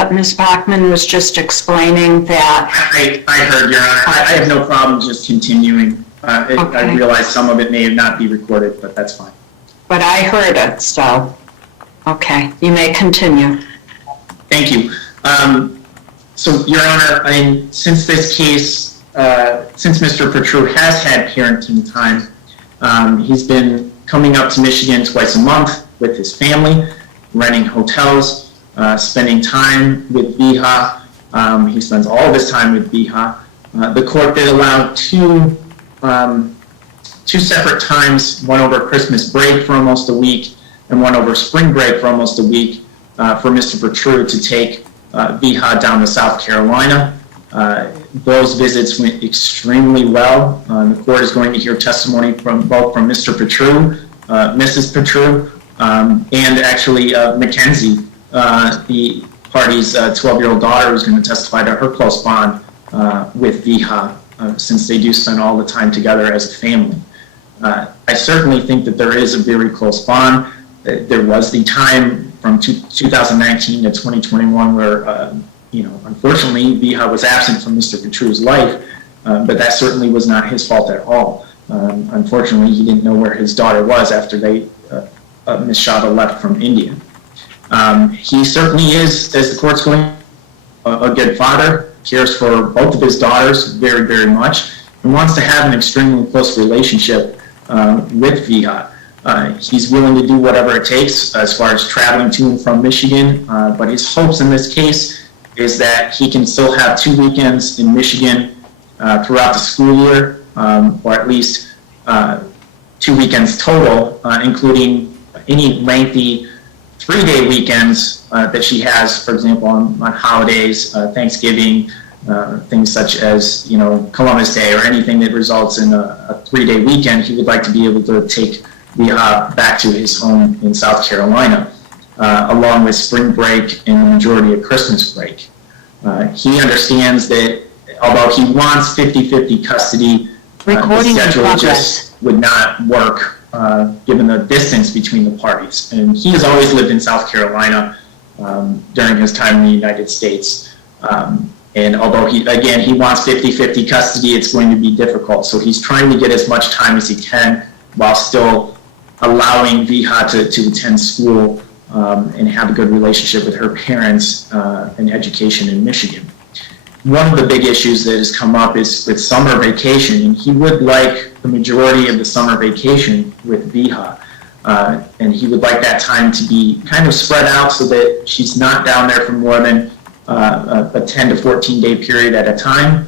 thought Ms. Bachman was just explaining that. I heard, Your Honor. I have no problem just continuing. Okay. I realize some of it may not be recorded, but that's fine. But I heard it, so, okay, you may continue. Thank you. So, Your Honor, since this case, since Mr. Petru has had parenting time, he's been coming up to Michigan twice a month with his family, renting hotels, spending time with Viha. He spends all of his time with Viha. The court did allow two separate times, one over Christmas break for almost a week and one over spring break for almost a week, for Mr. Petru to take Viha down to South Carolina. Those visits went extremely well. The court is going to hear testimony from Mr. Petru, Mrs. Petru, and actually Mackenzie, the party's 12-year-old daughter, who's going to testify to her close bond with Viha, since they do spend all the time together as a family. I certainly think that there is a very close bond. There was the time from 2019 to 2021 where, unfortunately, Viha was absent from Mr. Petru's life, but that certainly was not his fault at all. Unfortunately, he didn't know where his daughter was after Ms. Shava left from India. He certainly is, as the court's going, a good father, cares for both of his daughters very, very much, and wants to have an extremely close relationship with Viha. He's willing to do whatever it takes as far as traveling to and from Michigan, but his hopes in this case is that he can still have 2 weekends in Michigan throughout the school year, or at least 2 weekends total, including any lengthy 3-day weekends that she has, for example, on holidays, Thanksgiving, things such as, Columbus Day, or anything that results in a 3-day weekend. He would like to be able to take Viha back to his home in South Carolina, along with spring break and the majority of Christmas break. He understands that although he wants 50-50 custody, the schedule just would not work given the distance between the parties. And he has always lived in South Carolina during his time in the United States. And although he wants 50-50 custody, it's going to be difficult. So he's trying to get as much time as he can while still allowing Viha to attend school and have a good relationship with her parents and education in Michigan. One of the big issues that has come up is with summer vacation, and he would like the majority of the summer vacation with Viha. And he would like that time to be kind of spread out so that she's not down there for more than a 10 to 14 day period at a time,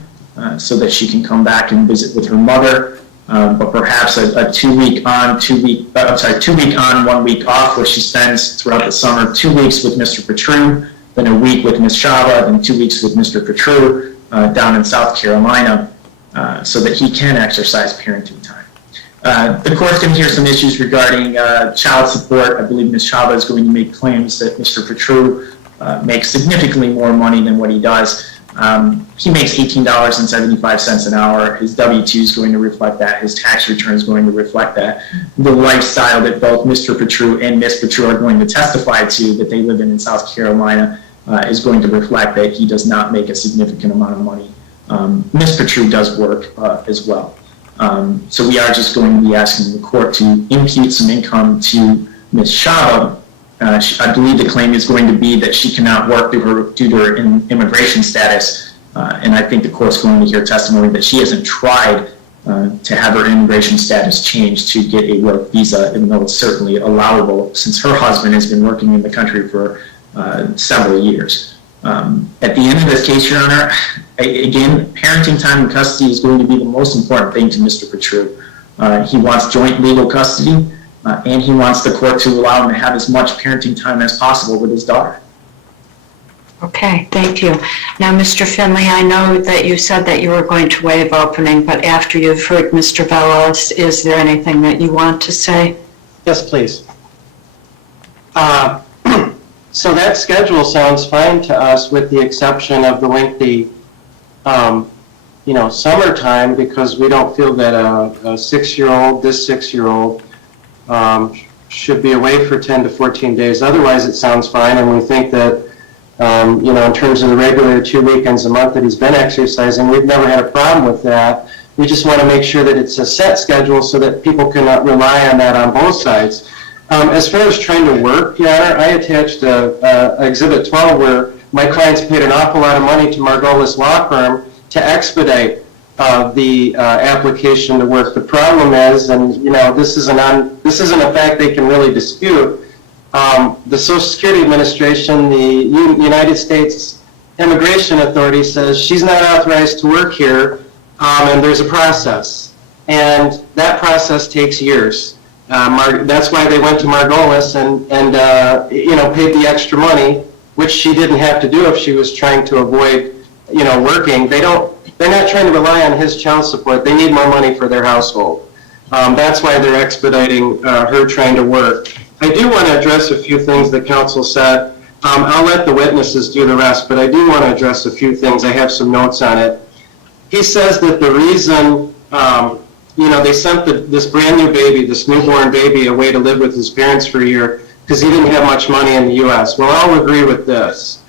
so that she can come back and visit with her mother. But perhaps a 2 week on, 1 week off, where she spends throughout the summer 2 weeks with Mr. Petru, then a week with Ms. Shava, then 2 weeks with Mr. Petru down in South Carolina, so that he can exercise parenting time. The court's going to hear some issues regarding child support. I believe Ms. Shava is going to make claims that Mr. Petru makes significantly more money than what he does. He makes $18.75 an hour. His W-2 is going to reflect that. His tax return is going to reflect that. The lifestyle that both Mr. Petru and Ms. Petru are going to testify to that they live in South Carolina is going to reflect that he does not make a significant amount of money. Ms. Petru does work as well. So we are just going to be asking the court to impute some income to Ms. Shava. I believe the claim is going to be that she cannot work due to her immigration status, and I think the court's going to hear testimony that she hasn't tried to have her immigration status changed to get a work visa, even though it's certainly allowable since her husband has been working in the country for several years. At the end of this case, Your Honor, again, parenting time and custody is going to be the most important thing to Mr. Petru. He wants joint legal custody, and he wants the court to allow him to have as much parenting time as possible with his daughter. Okay, thank you. Now, Mr. Finley, I know that you said that you were going to waive opening, but after you've heard Mr. Velas, is there anything that you want to say? Yes, please. So that schedule sounds fine to us, with the exception of the lengthy, summertime, because we don't feel that this 6-year-old, should be away for 10 to 14 days. Otherwise, it sounds fine, and we think that In terms of the regular 2 weekends a month that he's been exercising, we've never had a problem with that. We just want to make sure that it's a set schedule so that people can rely on that on both sides. As far as trying to work, Your Honor, I attached Exhibit 12 where my clients paid an awful lot of money to Margolis Law Firm to expedite the application to work. The problem is, and this isn't a fact they can really dispute, the Social Security Administration, the United States Immigration Authority says she's not authorized to work here, and there's a process. And that process takes years. That's why they went to Margolis and paid the extra money, which she didn't have to do if she was trying to avoid, working. They're not trying to rely on his child support. They need more money for their household. That's why they're expediting her trying to work. I do want to address a few things that counsel said. I'll let the witnesses do the rest, but I do want to address a few things. I have some notes on it. He says that the reason, they sent this brand new baby, this newborn baby, away to live with his parents for a year because he didn't have much money in the U.S. Well, I'll agree with this.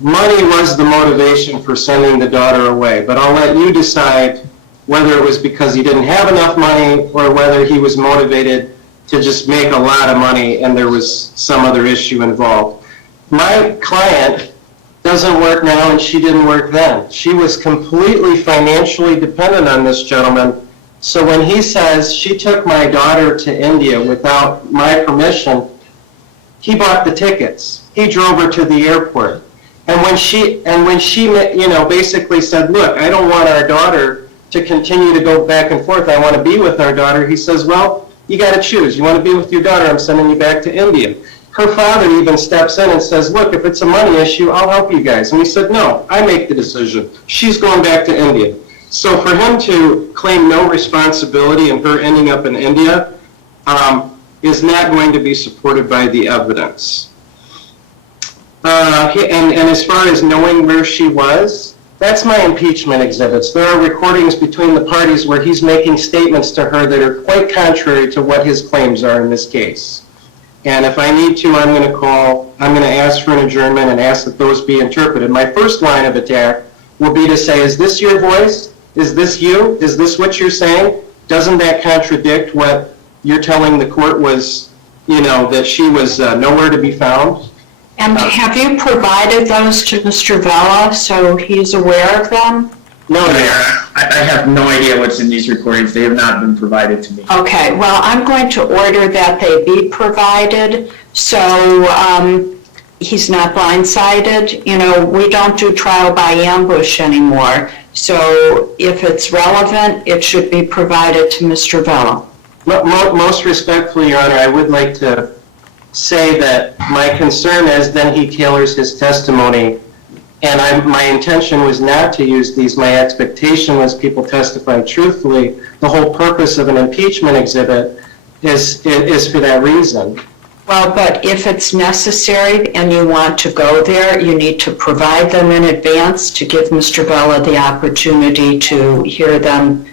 Money was the motivation for sending the daughter away, but I'll let you decide whether it was because he didn't have enough money or whether he was motivated to just make a lot of money and there was some other issue involved. My client doesn't work now and she didn't work then. She was completely financially dependent on this gentleman. So when he says she took my daughter to India without my permission, he bought the tickets. He drove her to the airport. And when she basically said, look, I don't want our daughter to continue to go back and forth. I want to be with our daughter. He says, well, you got to choose. You want to be with your daughter? I'm sending you back to India. Her father even steps in and says, look, if it's a money issue, I'll help you guys. And he said, no, I make the decision. She's going back to India. So for him to claim no responsibility in her ending up in India is not going to be supported by the evidence. And as far as knowing where she was, that's my impeachment exhibits. There are recordings between the parties where he's making statements to her that are quite contrary to what his claims are in this case. And if I need to, I'm going to ask for an adjournment and ask that those be interpreted. My first line of attack will be to say, is this your voice? Is this you? Is this what you're saying? Doesn't that contradict what you're telling the court was, that she was nowhere to be found? And have you provided those to Mr. Vella so he's aware of them? No, I have no idea what's in these recordings. They have not been provided to me. Okay, well, I'm going to order that they be provided so he's not blindsided. We don't do trial by ambush anymore. So if it's relevant, it should be provided to Mr. Vella. Most respectfully, Your Honor, I would like to say that my concern is then he tailors his testimony. And my intention was not to use these. My expectation was people testify truthfully. The whole purpose of an impeachment exhibit is for that reason. Well, but if it's necessary and you want to go there, you need to provide them in advance to give Mr. Vella the opportunity to hear them.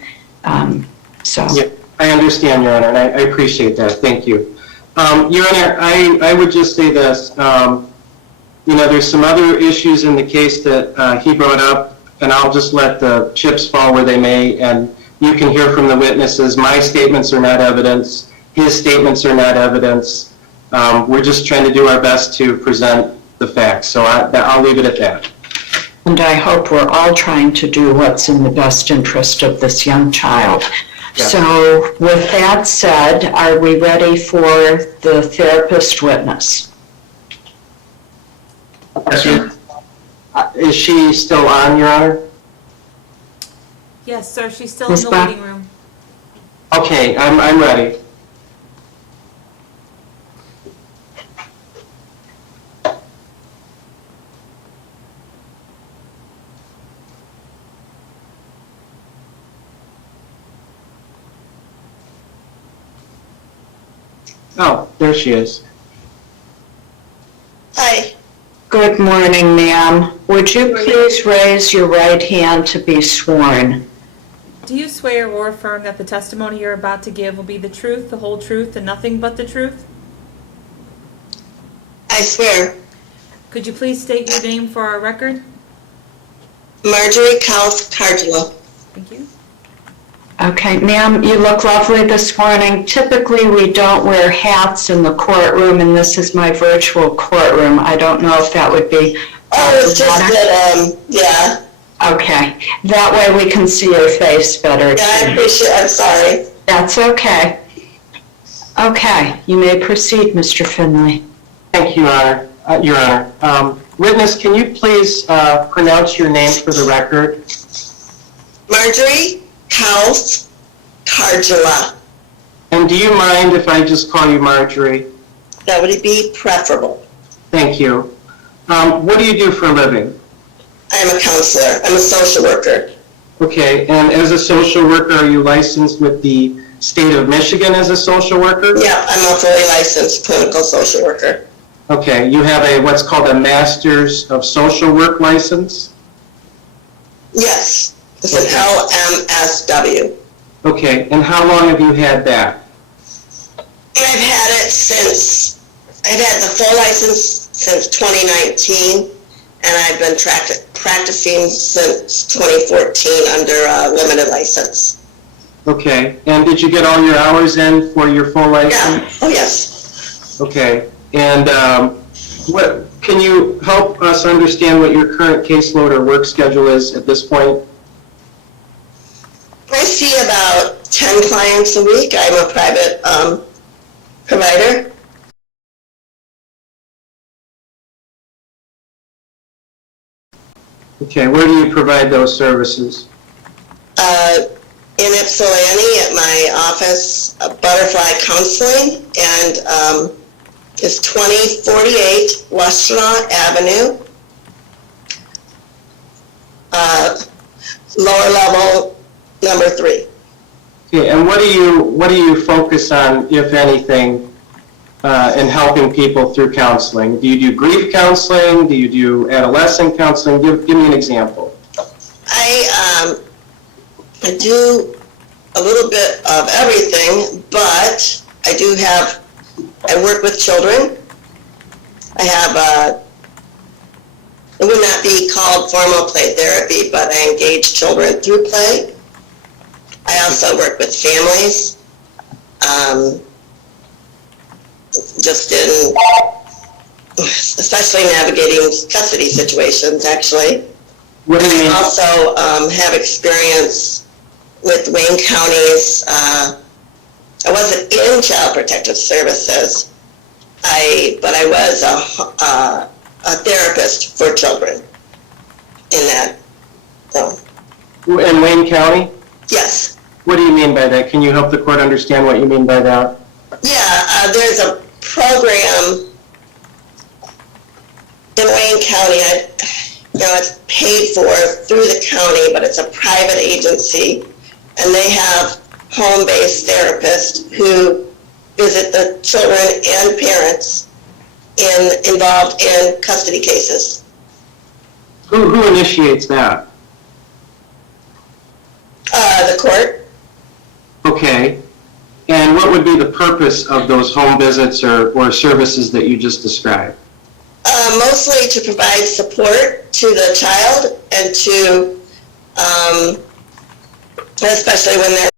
Yeah, I understand, Your Honor, and I appreciate that. Thank you. Your Honor, I would just say this. There's some other issues in the case that he brought up, and I'll just let the chips fall where they may, and you can hear from the witnesses. My statements are not evidence. His statements are not evidence. We're just trying to do our best to present the facts, so I'll leave it at that. And I hope we're all trying to do what's in the best interest of this young child. Yeah. So with that said, are we ready for the therapist witness? Yes, sir. Is she still on, Your Honor? Yes, sir. She's still in the waiting room. Okay, I'm ready. Oh, there she is. Hi. Good morning, ma'am. Would you please raise your right hand to be sworn? Do you swear or affirm that the testimony you're about to give will be the truth, the whole truth, and nothing but the truth? I swear. Could you please state your name for our record? Marjorie Kauf Cardula. Thank you. Okay, ma'am, you look lovely this morning. Typically, we don't wear hats in the courtroom, and this is my virtual courtroom. I don't know if that would be... Oh, it's just that, yeah. Okay, that way we can see your face better. Yeah, I appreciate, I'm sorry. That's okay. Okay, you may proceed, Mr. Finley. Thank you, Your Honor. Witness, can you please pronounce your name for the record? Marjorie Kauf Cardula. And do you mind if I just call you Marjorie? That would be preferable. Thank you. What do you do for a living? I'm a counselor. I'm a social worker. Okay, and as a social worker, are you licensed with the state of Michigan as a social worker? Yeah, I'm a fully licensed clinical social worker. Okay, you have what's called a Master's of Social Work license? Yes, it's an LMSW. Okay, and how long have you had that? And I've had the full license since 2019, and I've been practicing since 2014 under a limited license. Okay, and did you get all your hours in for your full license? Yeah, oh yes. Okay, and can you help us understand what your current caseload or work schedule is at this point? I see about 10 clients a week. I'm a private provider. Okay, where do you provide those services? In Ypsilanti at my office, Butterfly Counseling, and it's 2048 Washtenaw Avenue, lower level number 3. Okay, and what do you focus on, if anything, in helping people through counseling? Do you do grief counseling? Do you do adolescent counseling? Give me an example. I do a little bit of everything, but I work with children. It would not be called formal play therapy, but I engage children through play. I also work with families, especially navigating custody situations, actually. What do you mean? I also have experience with Wayne County's, I wasn't in Child Protective Services, but I was a therapist for children in that. So, In Wayne County? yes. What do you mean by that? Can you help the court understand what you mean by that? Yeah, there's a program in Wayne County. It's paid for through the county, but it's a private agency, and they have home-based therapists who visit the children and parents involved in custody cases. Who initiates that? The court. Okay. And what would be the purpose of those home visits or services that you just described? Mostly to provide support to the child and to, especially when they're